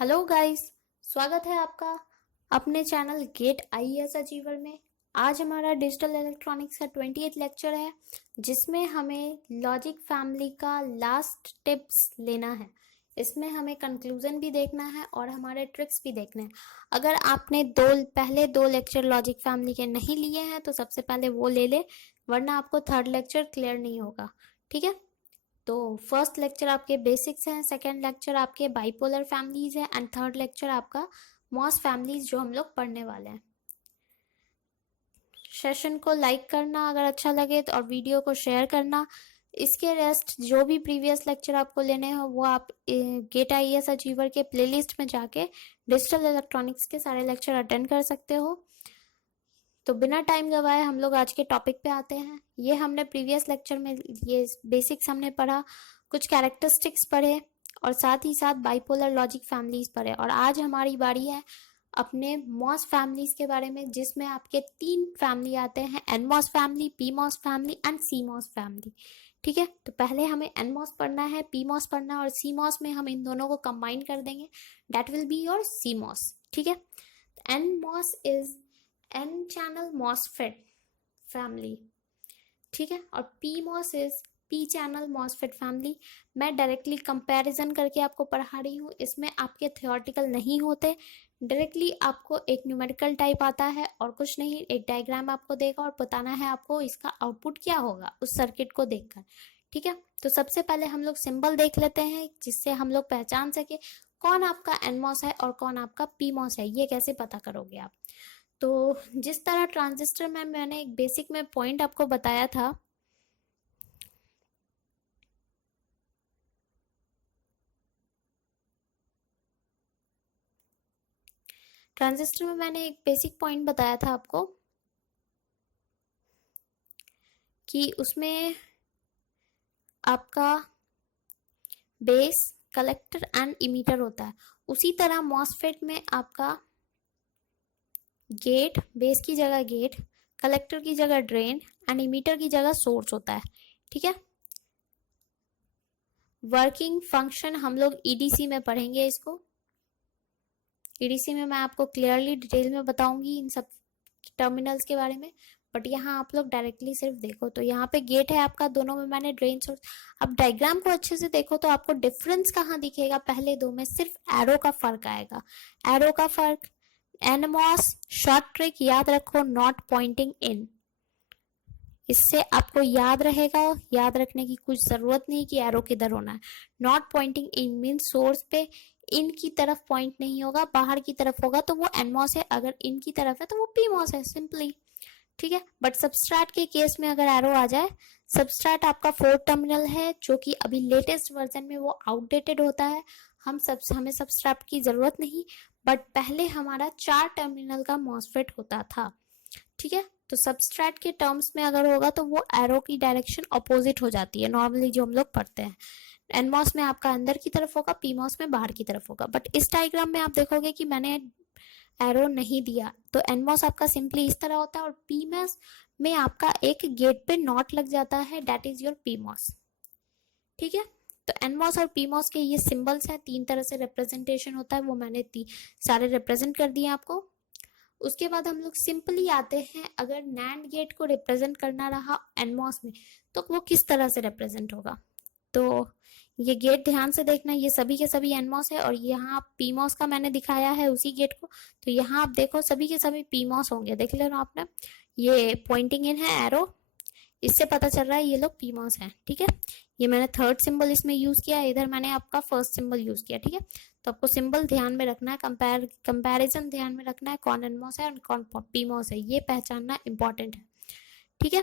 Hello guys, स्वागत है आपका अपने चैनल गेट आईएएस अचीवर में। आज हमारा डिजिटल इलेक्ट्रॉनिक्स का 28th लेक्चर है, जिसमें हमें लॉजिक फैमिली का लास्ट टिप्स लेना है। इसमें हमें कंक्लूजन भी देखना है और हमारे ट्रिक्स भी देखने हैं। अगर आपने पहले दो लेक्चर लॉजिक फैमिली के नहीं लिए हैं तो सबसे पहले वो ले ले, वरना आपको थर्ड लेक्चर क्लियर नहीं होगा। ठीक है, तो फर्स्ट लेक्चर आपके बेसिक्स हैं, सेकंड लेक्चर आपके बाइपोलर फैमिलीज है एंड थर्ड लेक्चर आपका मॉस फैमिलीज जो हम लोग पढ़ने वाले हैं। सेशन को लाइक करना अगर अच्छा लगे तो, और वीडियो को शेयर करना। इसके रेस्ट जो भी प्रीवियस लेक्चर आपको लेने हो वो आप गेट आईएएस अचीवर के प्लेलिस्ट में जाके डिजिटल इलेक्ट्रॉनिक्स के सारे लेक्चर अटेंड कर सकते हो। तो बिना टाइम गवाए हम लोग आज के टॉपिक पे आते हैं। ये हमने प्रीवियस लेक्चर में ये बेसिक्स हमने पढ़ा, कुछ कैरेक्टरिस्टिक्स पढ़े और साथ ही साथ बाइपोलर लॉजिक फैमिलीज पढ़े। और आज हमारी बारी है अपने मॉस फैमिलीज के बारे में, जिसमें आपके 3 फैमिली आते हैं, NMOS family, PMOS family and CMOS family. ठीक है, तो पहले हमें एनमॉस पढ़ना है, पीमॉस पढ़ना है और सीमॉस में हम इन दोनों को कंबाइन कर देंगे, that will be your CMOS. ठीक है, NMOS is an channel MOSFET family. ठीक है, और P MOS is P channel MOSFET family. मैं डायरेक्टली कंपैरिजन करके आपको पढ़ा रही हूँ, इसमें आपके थियोरटिकल नहीं होते, डायरेक्टली आपको एक न्यूमेरिकल टाइप आता है और कुछ नहीं, एक डायग्राम आपको देगा और बताना है आपको इसका आउटपुट क्या होगा उस सर्किट को देखकर। ठीक है, तो सबसे पहले हम लोग सिंबल देख लेते हैं, जिससे हम लोग पहचान सके कौन आपका एनमॉस है और कौन आपका पीमॉस है। ये कैसे पता करोगे आप? तो जिस तरह ट्रांजिस्टर में मैंने एक बेसिक में पॉइंट आपको बताया था, ट्रांजिस्टर में मैंने एक बेसिक पॉइंट बताया था आपको कि उसमें आपका बेस, कलेक्टर एंड इमीटर होता है। उसी तरह मॉसफेट में आपका गेट, बेस की जगह गेट, कलेक्टर की जगह ड्रेन एंड इमीटर की जगह सोर्स होता है। ठीक है, वर्किंग फंक्शन हम लोग ईडीसी में पढ़ेंगे। इसको ईडीसी में मैं आपको क्लियरली डिटेल में बताऊंगी इन सब टर्मिनल्स के बारे में, बट यहाँ आप लोग डायरेक्टली सिर्फ देखो। तो यहाँ पे गेट है आपका, दोनों में मैंने ड्रेन सोर्स। अब डायग्राम को अच्छे से देखो तो आपको डिफरेंस कहाँ दिखेगा? पहले दो में सिर्फ एरो का फर्क आएगा, एरो का फर्क। एनमॉस शॉर्ट ट्रिक याद रखो, नॉट पॉइंटिंग इन। इससे आपको याद रहेगा, याद रखने की कुछ जरूरत नहीं कि एरो किधर होना है। Not pointing in mean source पे इन की तरफ पॉइंट नहीं होगा, बाहर की तरफ होगा तो वो एनमॉस है, अगर इन की तरफ है तो वो पीमॉस है, सिंपली। ठीक है, बट सबस्ट्रैट के केस में अगर एरो आ जाए, सबस्ट्रैट आपका 4 टर्मिनल है, जो कि अभी लेटेस्ट वर्जन में वो आउटडेटेड होता है। हमें सबस्ट्रैट की जरूरत नहीं, बट पहले हमारा 4 टर्मिनल का मॉसफेट होता था। ठीक है, तो सबस्ट्रैट के टर्म्स में अगर होगा तो वो एरो की डायरेक्शन अपोजिट हो जाती है नॉर्मली जो हम लोग पढ़ते हैं। एनमॉस में आपका अंदर की तरफ होगा, पीमॉस में बाहर की तरफ होगा। बट इस डायग्राम में आप देखोगे कि मैंने एरो नहीं दिया, तो एनमॉस आपका सिंपली इस तरह होता है और पीमॉस में आपका एक गेट पे नॉट लग जाता है, दैट इज योर पीमॉस। ठीक है, तो एनमॉस और पीमॉस के ये सिंबल्स हैं, 3 तरह से रिप्रेजेंटेशन होता है, वो मैंने सारे रिप्रेजेंट कर दिए आपको। उसके बाद हम लोग सिंपली आते हैं, अगर नैंड गेट को रिप्रेजेंट करना रहा एनमॉस में तो वो किस तरह से रिप्रेजेंट होगा। तो ये गेट ध्यान से देखना, ये सभी के सभी एनमॉस है और यहाँ पीमॉस का मैंने दिखाया है उसी गेट को। तो यहाँ आप देखो सभी के सभी पीमॉस होंगे, देख लेना आपने, ये पॉइंटिंग इन है एरो, इससे पता चल रहा है ये लोग पीमॉस हैं। ठीक है, ये मैंने थर्ड सिंबल इसमें यूज किया, इधर मैंने आपका फर्स्ट सिंबल यूज किया। ठीक है, तो आपको सिंबल ध्यान में रखना है, कंपैरिजन ध्यान में रखना है, कौन एनमॉस है और कौन पीमॉस है, ये पहचानना इंपॉर्टेंट है। ठीक है,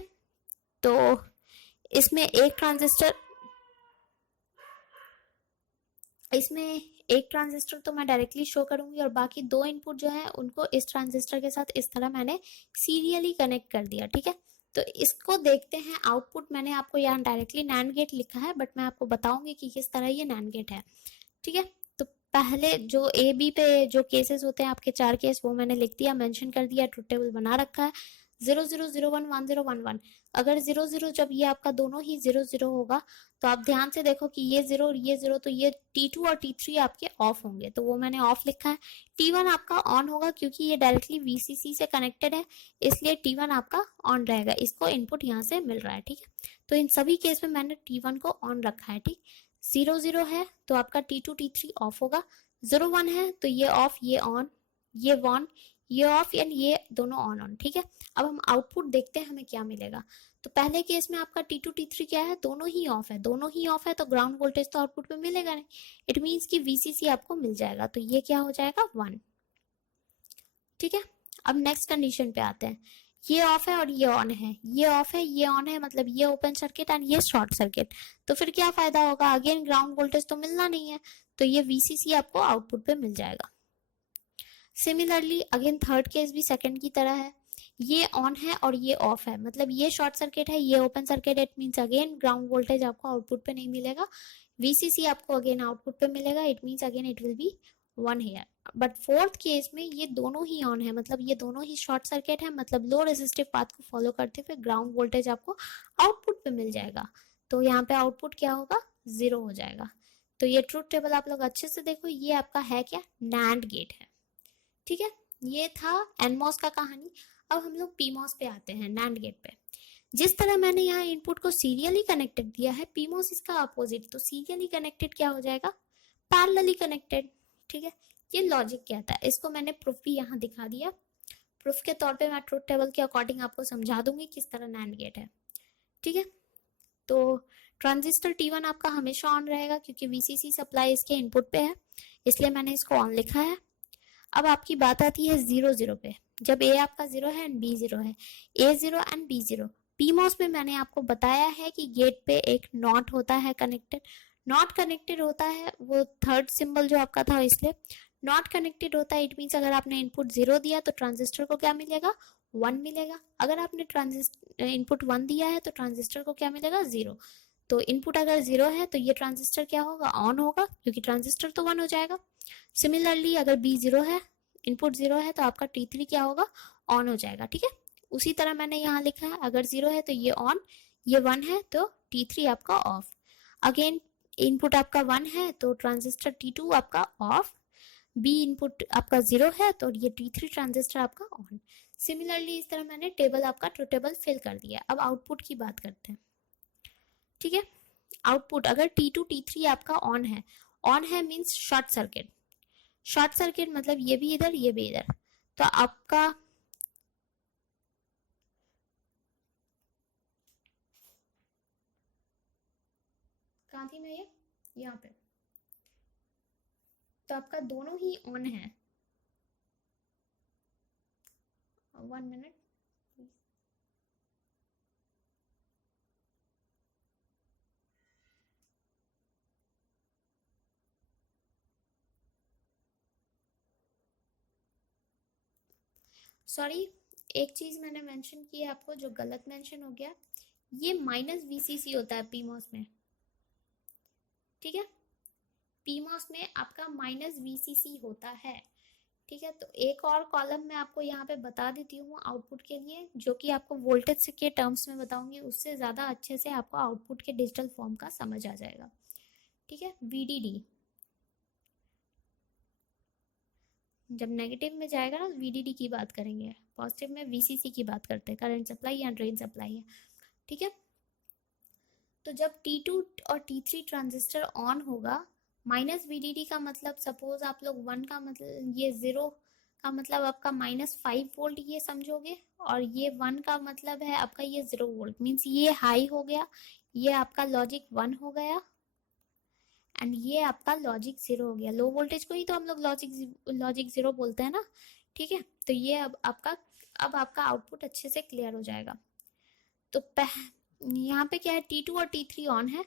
तो इसमें एक ट्रांजिस्टर तो मैं डायरेक्टली शो करूंगी और बाकी 2 इनपुट जो है उनको इस ट्रांजिस्टर के साथ इस तरह मैंने सीरियली कनेक्ट कर दिया। ठीक है, तो इसको देखते हैं आउटपुट। मैंने आपको यहाँ डायरेक्टली नैंड गेट लिखा है, बट मैं आपको बताऊंगी कि किस तरह ये नैंड गेट है। ठीक है, तो पहले जो ए बी पे जो केसेस होते हैं आपके 4 केस, वो मैंने लिख दिया, मेंशन कर दिया, ट्रुथ टेबल बना रखा है। 00011011। अगर 00 जब ये आपका दोनों ही 00 होगा तो आप ध्यान से देखो कि ये 0 और ये 0, तो ये T2 और T3 आपके ऑफ होंगे, तो वो मैंने ऑफ लिखा है। T1 आपका ऑन होगा क्योंकि ये डायरेक्टली VCC से कनेक्टेड है, इसलिए T1 आपका ऑन रहेगा, इसको इनपुट यहाँ से मिल रहा है, ठीक है। तो इन सभी केस में मैंने T1 को ऑन रखा है, ठीक। 00 है तो आपका T2 T3 ऑफ होगा, 01 है तो ये ऑफ, ये ऑन, ये ऑन, ये ऑफ, यानी ये दोनों ऑन ऑन, ठीक है। अब हम आउटपुट देखते हैं हमें क्या मिलेगा। तो पहले केस में आपका T2 T3 क्या है, दोनों ही ऑफ है, दोनों ही ऑफ है तो ग्राउंड वोल्टेज तो आउटपुट पे मिलेगा नहीं, इट मीन्स कि VCC आपको मिल जाएगा, तो ये क्या हो जाएगा 1, ठीक है। अब नेक्स्ट कंडीशन पे आते हैं, ये ऑफ है और ये ऑन है, ये ऑफ है ये ऑन है, मतलब ये ओपन सर्किट एंड ये शॉर्ट सर्किट, तो फिर क्या फायदा होगा, अगेन ग्राउंड वोल्टेज तो मिलना नहीं है, तो ये VCC आपको आउटपुट पे मिल जाएगा। सिमिलरली अगेन थर्ड केस भी सेकंड की तरह है, ये ऑन है और ये ऑफ है, मतलब ये शॉर्ट सर्किट है, ये open circuit, it means again ground voltage आपको आउटपुट पे नहीं मिलेगा, VCC आपको अगेन आउटपुट पे मिलेगा, it means again it will be 1 here. But fourth case में ये दोनों ही ऑन है, मतलब ये दोनों ही शॉर्ट सर्किट है, मतलब लो रेजिस्टिव पाथ को फॉलो करते हुए ग्राउंड वोल्टेज आपको आउटपुट पे मिल जाएगा, तो यहाँ पे आउटपुट क्या होगा 0 हो जाएगा। तो ये ट्रुथ टेबल आप लोग अच्छे से देखो, ये आपका है क्या, नैंड गेट है, ठीक है। ये था एनमॉस का कहानी। अब हम लोग पीमॉस पे आते हैं, नैंड गेट पे। जिस तरह मैंने यहाँ इनपुट को सीरियली कनेक्टेड दिया है, पीमॉस इसका अपोजिट, तो सीरियली कनेक्टेड क्या हो जाएगा, पैरेलली कनेक्टेड, ठीक है। ये लॉजिक क्या था, इसको मैंने प्रूफ भी यहाँ दिखा दिया, प्रूफ के तौर पे मैं ट्रुथ टेबल के अकॉर्डिंग आपको समझा दूंगी किस तरह नैंड गेट है, ठीक है। तो ट्रांजिस्टर T1 आपका हमेशा ऑन रहेगा क्योंकि VCC सप्लाई इसके इनपुट पे है, इसलिए मैंने इसको ऑन लिखा है। अब आपकी बात आती है 0 0 पे, जब A आपका 0 है एंड B 0 है, A 0 एंड B 0। PMOS में मैंने आपको बताया है कि गेट पे एक नॉट होता है कनेक्टेड, नॉट कनेक्टेड होता है, वो थर्ड सिंबल जो आपका था इसलिए नॉट कनेक्टेड होता है, इट मीन्स अगर आपने इनपुट 0 दिया तो ट्रांजिस्टर को क्या मिलेगा 1 मिलेगा, अगर आपने ट्रांजिस्टर इनपुट 1 दिया है तो ट्रांजिस्टर को क्या मिलेगा 0। तो इनपुट अगर 0 है तो ये ट्रांजिस्टर क्या होगा ऑन होगा क्योंकि ट्रांजिस्टर तो 1 हो जाएगा। सिमिलरली अगर B 0 है, इनपुट 0 है तो आपका T3 क्या होगा ऑन हो जाएगा, ठीक है। उसी तरह मैंने यहाँ लिखा है, अगर 0 है तो ये ऑन, ये 1 है तो T3 आपका ऑफ। अगेन इनपुट आपका 1 है तो ट्रांजिस्टर T2 आपका ऑफ, B इनपुट आपका 0 है तो ये T3 ट्रांजिस्टर आपका ऑन। सिमिलरली इस तरह मैंने टेबल आपका ट्रुथ टेबल फिल कर दिया। अब आउटपुट की बात करते हैं, ठीक है। आउटपुट अगर T2 T3 आपका ऑन है means short circuit, short circuit मतलब ये भी इधर ये भी इधर, तो आपका कहाँ थी मैं, ये यहाँ पे, तो आपका दोनों ही ऑन है। 1 मिनट, सॉरी एक चीज मैंने मेंशन की है आपको जो गलत मेंशन हो गया, ये माइनस VCC होता है पीमॉस में, ठीक है। पीमॉस में आपका माइनस VCC होता है, ठीक है। तो एक और कॉलम मैं आपको यहाँ पे बता देती हूँ आउटपुट के लिए, जो कि आपको वोल्टेज के टर्म्स में बताऊंगी, उससे ज़्यादा अच्छे से आपको आउटपुट के डिजिटल फॉर्म का समझ आ जाएगा, ठीक है। VDD जब नेगेटिव में जाएगा ना VDD की बात करेंगे, पॉजिटिव में VCC की बात करते हैं, करंट सप्लाई या ड्रेन सप्लाई है, ठीक है। तो जब T2 और T3 ट्रांजिस्टर ऑन होगा, माइनस VDD का मतलब सपोज आप लोग 1 का मतलब ये 0 का मतलब आपका -5 वोल्ट ये समझोगे, और ये 1 का मतलब है आपका ये 0 वोल्ट, मीन्स ये हाई हो गया, ये आपका लॉजिक 1 हो गया एंड ये आपका लॉजिक 0 हो गया। लो वोल्टेज को ही तो हम लोग लॉजिक 0 बोलते हैं ना, ठीक है। तो ये अब आपका आउटपुट अच्छे से क्लियर हो जाएगा। तो यहाँ पे क्या है, T2 और T3 ऑन है,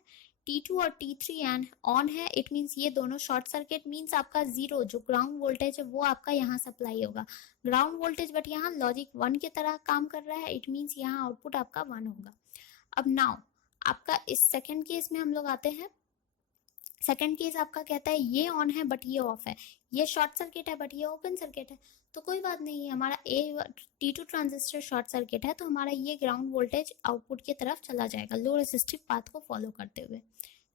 T2 और T3 ऑन है, इट मीन्स ये दोनों शॉर्ट सर्किट, मीन्स आपका 0 जो ग्राउंड वोल्टेज है वो आपका यहाँ सप्लाई होगा, ग्राउंड वोल्टेज, बट यहाँ लॉजिक 1 की तरह काम कर रहा है, इट मीन्स यहाँ आउटपुट आपका 1 होगा। अब नाउ आपका इस सेकेंड केस में हम लोग आते हैं, सेकंड केस आपका कहता है ये ऑन है बट ये ऑफ है, ये शॉर्ट सर्किट है बट ये ओपन सर्किट है, तो कोई बात नहीं है, हमारा T2 ट्रांजिस्टर शॉर्ट सर्किट है, तो हमारा ये ग्राउंड वोल्टेज आउटपुट की तरफ चला जाएगा लो रेसिस्टिव पाथ को फॉलो करते हुए।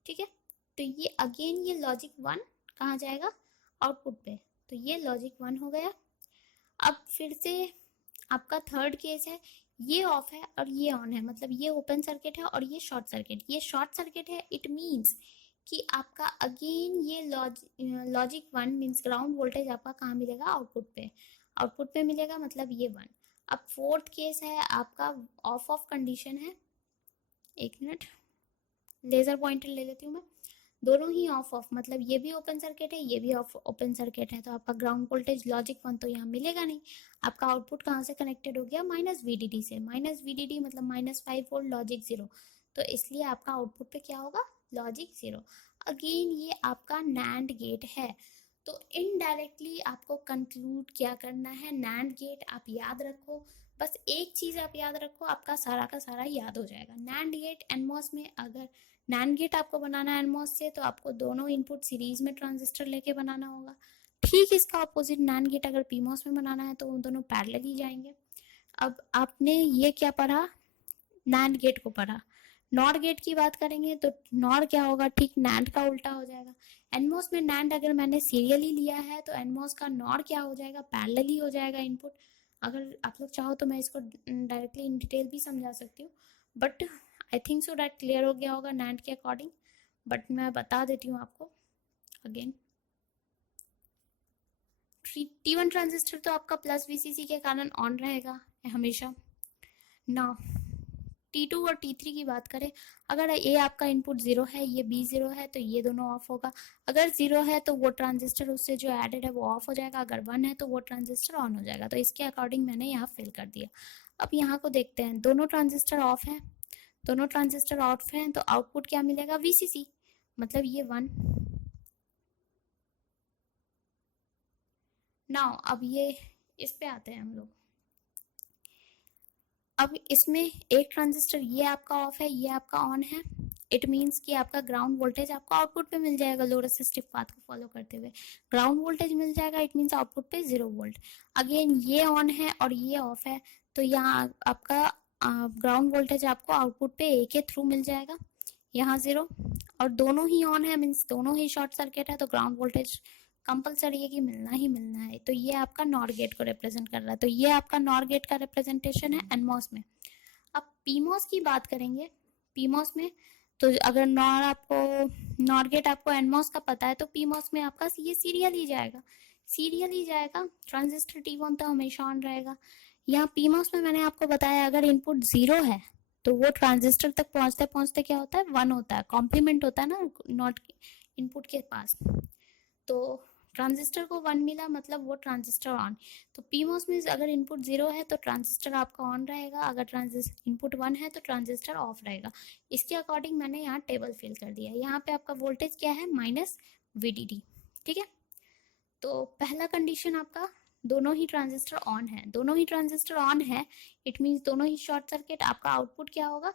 ठीक है, तो ये अगेन ये लॉजिक 1 कहाँ जाएगा, आउटपुट पे, तो ये लॉजिक 1 हो गया। अब फिर से आपका थर्ड केस है, ये ऑफ है और ये ऑन है, मतलब ये ओपन सर्किट है और ये शॉर्ट सर्किट, ये शॉर्ट सर्किट है, इट मीन्स कि आपका अगेन ये लॉजिक 1 मीन्स ग्राउंड वोल्टेज आपका कहाँ मिलेगा, आउटपुट पे, आउटपुट पे मिलेगा, मतलब ये 1। अब फोर्थ केस है आपका ऑफ ऑफ कंडीशन है, एक मिनट लेजर पॉइंटर ले लेती हूँ मैं, दोनों ही ऑफ ऑफ, मतलब ये भी ओपन सर्किट है ये भी ऑफ ओपन सर्किट है, तो आपका ग्राउंड वोल्टेज लॉजिक 1 तो यहाँ मिलेगा नहीं। आपका आउटपुट कहाँ से कनेक्टेड हो गया, माइनस वीडीडी से, माइनस वीडीडी मतलब -5 वोल्ट लॉजिक 0, तो इसलिए आपका आउटपुट पे क्या होगा, लॉजिक 0। अगेन ये आपका नैंड गेट है, तो इनडायरेक्टली आपको कंक्लूड क्या करना है, नैंड गेट आप याद रखो, बस एक चीज आप याद रखो, आपका सारा का सारा याद हो जाएगा। नैंड गेट एनमॉस में, अगर नैंड गेट आपको बनाना है एनमॉस से, तो आपको दोनों इनपुट सीरीज में ट्रांजिस्टर लेके बनाना होगा। ठीक इसका ऑपोजिट नैंड गेट अगर पीमॉस में बनाना है तो वो दोनों पैरेलल ही जाएंगे। अब आपने ये क्या पढ़ा, नैंड गेट को पढ़ा। नॉर गेट की बात करेंगे तो नॉर क्या होगा, ठीक नैंड का उल्टा हो जाएगा। एनमॉस में नैंड अगर मैंने सीरियली लिया है तो एनमॉस का नॉर क्या हो जाएगा, पैरेलल ही हो जाएगा इनपुट। अगर आप लोग चाहो तो मैं इसको डायरेक्टली इन डिटेल भी समझा सकती हूँ, but I think so that clear हो गया होगा नैंड के अकॉर्डिंग, बट मैं बता देती हूँ आपको अगेन। T1 ट्रांजिस्टर तो आपका प्लस VCC के कारण ऑन रहेगा हमेशा ना। T2 और T3 की बात करें, अगर ये आपका इनपुट 0 है, ये B 0 है, तो ये दोनों ऑफ होगा। अगर 0 है तो वो ट्रांजिस्टर उससे जो एडेड है वो ऑफ हो जाएगा, अगर 1 है तो वो ट्रांजिस्टर ऑन हो जाएगा, तो इसके अकॉर्डिंग मैंने यहाँ फिल कर दिया। अब यहाँ को देखते हैं, दोनों ट्रांजिस्टर ऑफ है, दोनों ट्रांजिस्टर ऑफ हैं, तो आउटपुट क्या मिलेगा, VCC, मतलब ये 1। नाउ अब ये इस पे आते हैं हम लोग। अब इसमें एक ट्रांजिस्टर ये आपका ऑफ है, ये आपका ऑन है, इट मीन्स कि आपका ग्राउंड वोल्टेज आपको आउटपुट पे मिल जाएगा लो रेसिस्टिव पाथ को फॉलो करते हुए, ग्राउंड वोल्टेज मिल जाएगा, इट मीन्स आउटपुट पे 0 वोल्ट। अगेन ये ऑन है और ये ऑफ है, तो यहाँ आपका ग्राउंड वोल्टेज आपको आउटपुट पे ए के थ्रू मिल जाएगा, यहाँ 0, और दोनों ही ऑन है मीन्स दोनों ही शॉर्ट सर्किट है, तो ग्राउंड वोल्टेज कंपलसरी है कि मिलना ही मिलना है, तो ये आपका नॉर गेट को रिप्रेजेंट कर रहा है, तो ये आपका नॉर गेट का रिप्रेजेंटेशन है एनमॉस में। अब पीमॉस की बात करेंगे, पीमॉस में तो अगर नॉर आपको नॉर गेट आपको एनमॉस का पता है, तो पीमॉस में आपका ये सीरियल ही जाएगा, सीरियल ही जाएगा, ट्रांजिस्टर T1 तो हमेशा ऑन रहेगा। यहाँ पीमॉस में मैंने आपको बताया अगर इनपुट 0 है तो वो ट्रांजिस्टर तक पहुंचते पहुंचते क्या होता है, 1 होता है, कॉम्प्लीमेंट होता है ना नॉट इनपुट के पास, तो ट्रांजिस्टर को 1 मिला मतलब वो ट्रांजिस्टर ऑन। तो पीमॉस में अगर इनपुट 0 है तो ट्रांजिस्टर आपका ऑन रहेगा, अगर ट्रांजिस्टर इनपुट 1 है तो ट्रांजिस्टर ऑफ रहेगा। इसके अकॉर्डिंग मैंने यहाँ टेबल फिल कर दिया। यहाँ पे आपका वोल्टेज क्या है, -VDD। ठीक है, तो पहला कंडीशन आपका दोनों ही ट्रांजिस्टर ऑन है, दोनों ही ट्रांजिस्टर ऑन है, इट मीन्स दोनों ही शॉर्ट सर्किट। आपका आउटपुट क्या होगा,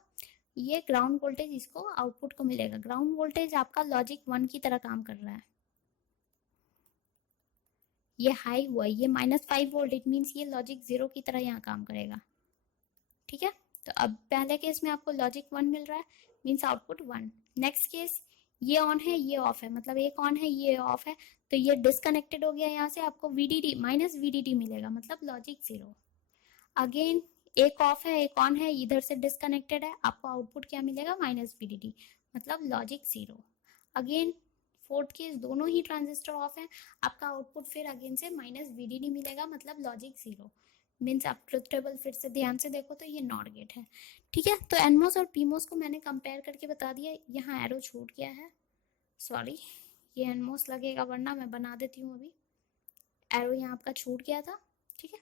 ये ग्राउंड वोल्टेज इसको आउटपुट को मिलेगा, ग्राउंड वोल्टेज आपका लॉजिक 1 की तरह काम कर रहा है, ये हाई हुआ, ये -5 वोल्ट, इट मीन्स ये लॉजिक 0 की तरह यहाँ काम करेगा। ठीक है, तो अब पहले केस में आपको लॉजिक 1 मिल रहा है, मीन्स आउटपुट 1। नेक्स्ट केस ये ऑन है ये ऑफ है, मतलब एक ऑन है ये ऑफ है, तो ये डिस्कनेक्टेड हो गया, यहाँ से आपको VDD -VDD मिलेगा, मतलब लॉजिक 0। अगेन एक ऑफ है एक ऑन है, इधर से डिस्कनेक्टेड है, आपको आउटपुट क्या मिलेगा, -VDD, मतलब लॉजिक 0। अगेन फोर्थ केस दोनों ही ट्रांजिस्टर ऑफ है, आपका आउटपुट फिर अगेन से -VDD मिलेगा, मतलब लॉजिक 0। मीन्स आप ट्रुथ टेबल फिर से ध्यान से देखो तो ये नॉट गेट है। ठीक है, तो एनमॉस और पीमॉस को मैंने कंपेयर करके बता दिया। यहाँ एरो छूट गया है, सॉरी, ये एनमॉस लगेगा वरना मैं बना देती हूँ, अभी एरो यहाँ आपका छूट गया था। ठीक है,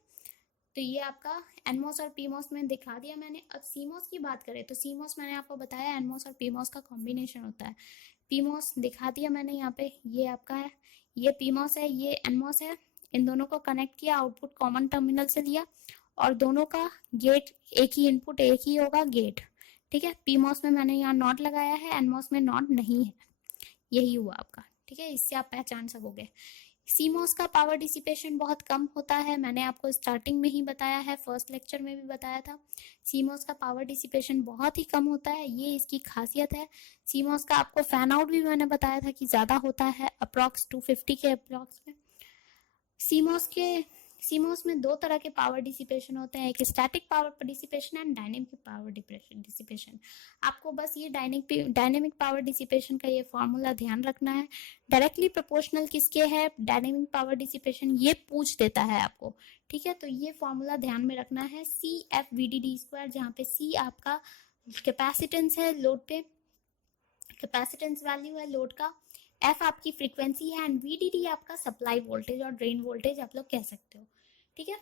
तो ये आपका एनमॉस और पीमॉस में दिखा दिया मैंने। अब सीमॉस की बात करें तो सीमॉस मैंने आपको बताया एनमॉस और पीमॉस का कॉम्बिनेशन होता है। पीमॉस दिखा दिया मैंने यहाँ पे, ये आपका है, ये पीमॉस है, ये एनमॉस है, इन दोनों को कनेक्ट किया, आउटपुट कॉमन टर्मिनल से लिया, और दोनों का गेट एक ही इनपुट एक ही होगा गेट। ठीक है, पीमॉस में मैंने यहाँ नॉट लगाया है, एनमॉस में नॉट नहीं है। यही हुआ आपका, ठीक है, इससे आप पहचान सकोगे। सीमोस का पावर डिसिपेशन बहुत कम होता है, मैंने आपको स्टार्टिंग में ही बताया है, फर्स्ट लेक्चर में भी बताया था। सीमोस का पावर डिसिपेशन बहुत ही कम होता है, ये इसकी खासियत है। सीमोस का आपको फैन आउट भी मैंने बताया था कि ज़्यादा होता है, अप्रॉक्स 250 के अप्रॉक्स में। सीमोस में दो तरह के पावर डिसिपेशन होते हैं, एक static power dissipation and dynamic power dissipation. आपको बस ये डायनेमिक पावर डिसिपेशन का ये फॉर्मूला ध्यान रखना है। डायरेक्टली प्रोपोर्शनल किसके है डायनेमिक पावर डिसिपेशन, ये पूछ देता है आपको, ठीक है। तो ये फॉर्मूला ध्यान में रखना है, CF/VDD², जहाँ पे C आपका कैपेसिटेंस है लोड पे, कैपेसिटेंस वैल्यू है लोड का, एफ आपकी फ्रीक्वेंसी है एंड वीडीडी आपका सप्लाई वोल्टेज और ड्रेन वोल्टेज आप लोग कह सकते हो, ठीक है।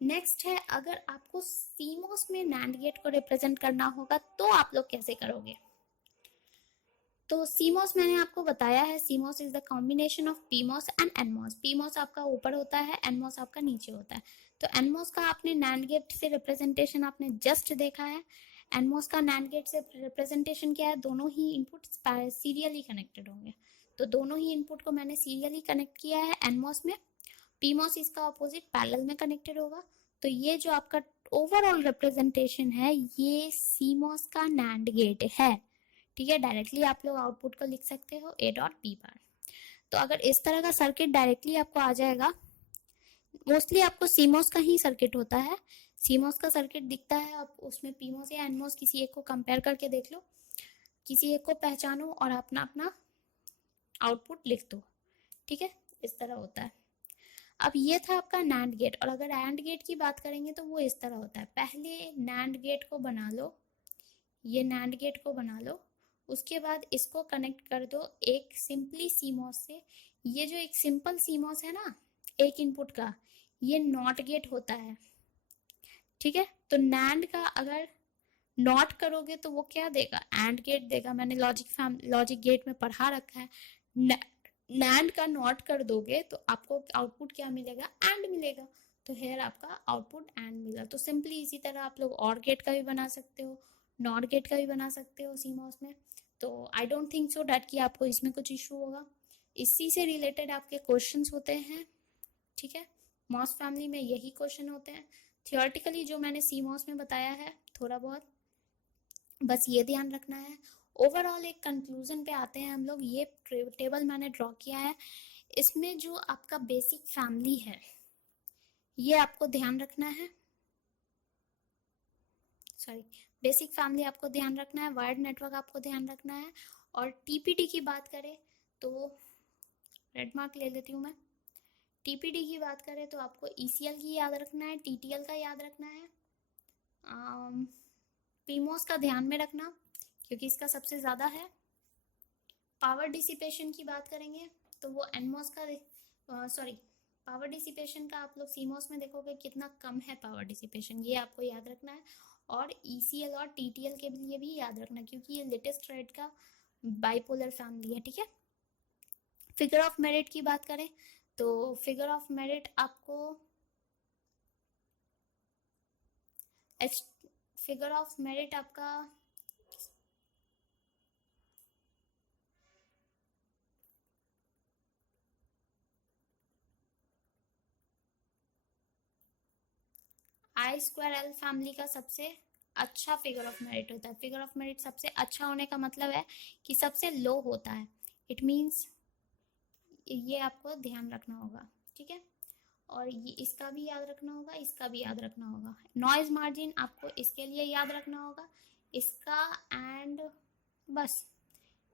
नेक्स्ट है, अगर आपको सीमोस में नैंड गेट को रिप्रेजेंट करना होगा तो आप लोग कैसे करोगे। तो सीमोस मैंने आपको बताया है, CMOS is the combination of PMOS and NMOS. PMOS आपका ऊपर होता है, एनमोस आपका नीचे होता है। तो एनमोस का आपने नैंड गेट से रिप्रेजेंटेशन आपने जस्ट देखा है। एनमोस का नैंड गेट से रिप्रेजेंटेशन क्या है, दोनों ही इनपुट सीरियली कनेक्टेड होंगे। तो दोनों ही इनपुट को मैंने सीरियली कनेक्ट किया है एनमोस में। पीमोस इसका ऑपोजिट पैरेलल में कनेक्टेड होगा। तो ये जो आपका ओवरऑल रिप्रेजेंटेशन है ये सीमोस का नैंड गेट है, ठीक है। डायरेक्टली आप लोग आउटपुट को लिख सकते हो A.P बार। तो अगर इस तरह का सर्किट डायरेक्टली आपको आ जाएगा, मोस्टली आपको सीमोस का ही सर्किट होता है, सीमोस का सर्किट दिखता है, आप उसमें पीमोस या एनमोस किसी एक को कंपेयर करके देख लो, किसी एक को पहचानो और अपना अपना आउटपुट लिख दो, ठीक है, इस तरह होता है। अब ये था आपका नैंड गेट, और अगर एंड गेट की बात करेंगे तो वो इस तरह होता है। पहले नैंड गेट को बना लो, ये नैंड गेट को बना लो, उसके बाद इसको कनेक्ट कर दो एक सिंपली सीमोस से। ये जो एक सिंपल सीमोस है ना एक इनपुट का, ये नॉट गेट होता है, ठीक है। तो नैंड का अगर नॉट करोगे तो वो क्या देगा, एंड गेट देगा। मैंने लॉजिक गेट में पढ़ा रखा है, नैंड का नॉट कर दोगे तो आपको आउटपुट क्या मिलेगा, एंड मिलेगा। तो हेयर आपका आउटपुट एंड मिला। तो सिंपली इसी तरह आप लोग और गेट का भी बना सकते हो, नॉट गेट का भी बना सकते हो सीमोस में। तो I don't think so that कि आपको इसमें कुछ इशू होगा। इसी से रिलेटेड आपके क्वेश्चंस होते हैं, ठीक है। मॉस फैमिली में यही क्वेश्चन होते हैं थियोरेटिकली, जो मैंने सीमोस में बताया है थोड़ा बहुत, बस ये ध्यान रखना है। ओवरऑल एक कंक्लूजन पे आते हैं हम लोग। ये टेबल मैंने ड्रॉ किया है, इसमें जो आपका बेसिक फैमिली है ये आपको ध्यान रखना है, सॉरी, बेसिक फैमिली आपको ध्यान रखना है, वायर्ड नेटवर्क आपको ध्यान रखना है। और टीपीटी की बात करें तो रेड मार्क ले लेती हूँ मैं। टीपीटी की बात करें तो आपको ईसीएल की याद रखना है, टीटीएल का याद रखना है, पीमोस का ध्यान में रखना क्योंकि इसका सबसे ज़्यादा है। पावर डिसिपेशन की बात करेंगे तो वो एनमोस का सॉरी, पावर डिसिपेशन का आप लोग सीमोस में देखोगे कितना कम है पावर डिसिपेशन, ये आपको याद रखना है। और ईसीएल और टीटीएल के लिए भी याद रखना क्योंकि ये लेटेस्ट रेड का बाइपोलर फैमिली है, ठीक है। फिगर ऑफ मेरिट की बात करें तो फिगर ऑफ मेरिट आपको फिगर ऑफ मेरिट आपका I²L फैमिली का सबसे अच्छा फिगर ऑफ मेरिट होता है। फिगर ऑफ मेरिट सबसे अच्छा होने का मतलब है कि सबसे लो होता है, इट मीन्स ये आपको ध्यान रखना होगा, ठीक है। और ये इसका भी याद रखना होगा, इसका भी याद रखना होगा। नॉइज मार्जिन आपको इसके लिए याद रखना होगा, इसका एंड बस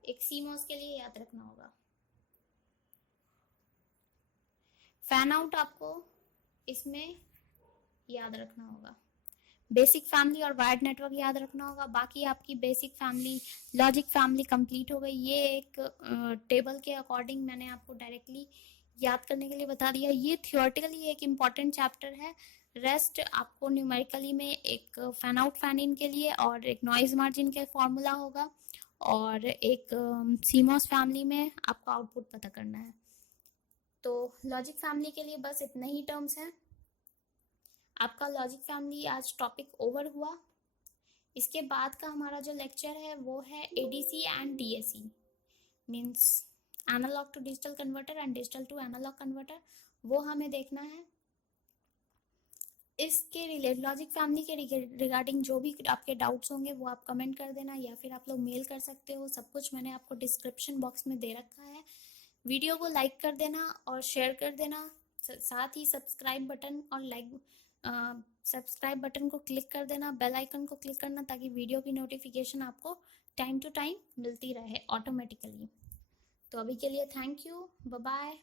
एक सीमोस के लिए याद रखना होगा। फैन आउट आपको इसमें याद रखना होगा, बेसिक फैमिली और वायर्ड नेटवर्क याद रखना होगा। बाकी आपकी basic family logic family complete हो गई। ये एक टेबल के अकॉर्डिंग मैंने आपको डायरेक्टली याद करने के लिए बता दिया। ये थियोरेटिकली एक इम्पॉर्टेंट चैप्टर है, रेस्ट आपको न्यूमेरिकली में एक फैन आउट फैन इन के लिए और एक नॉइज मार्जिन के फॉर्मूला होगा और एक सीमोस फैमिली में आपको आउटपुट पता करना है। तो लॉजिक फैमिली के लिए बस इतने ही टर्म्स हैं। आपका लॉजिक फैमिली आज टॉपिक ओवर हुआ। इसके बाद का हमारा जो लेक्चर है वो है ADC and DAC. Means analog to digital converter and digital to analog converter, वो हमें देखना है। इसके लॉजिक फैमिली के रिगार्डिंग जो भी आपके डाउट्स होंगे वो आप कमेंट कर देना, या फिर आप लोग मेल कर सकते हो। सब कुछ मैंने आपको डिस्क्रिप्शन बॉक्स में दे रखा है। वीडियो को लाइक कर देना और शेयर कर देना, साथ ही सब्सक्राइब बटन और सब्सक्राइब बटन को क्लिक कर देना, बेल आइकन को क्लिक करना, ताकि वीडियो की नोटिफिकेशन आपको टाइम टू टाइम मिलती रहे ऑटोमेटिकली। तो अभी के लिए थैंक यू, बाय बाय।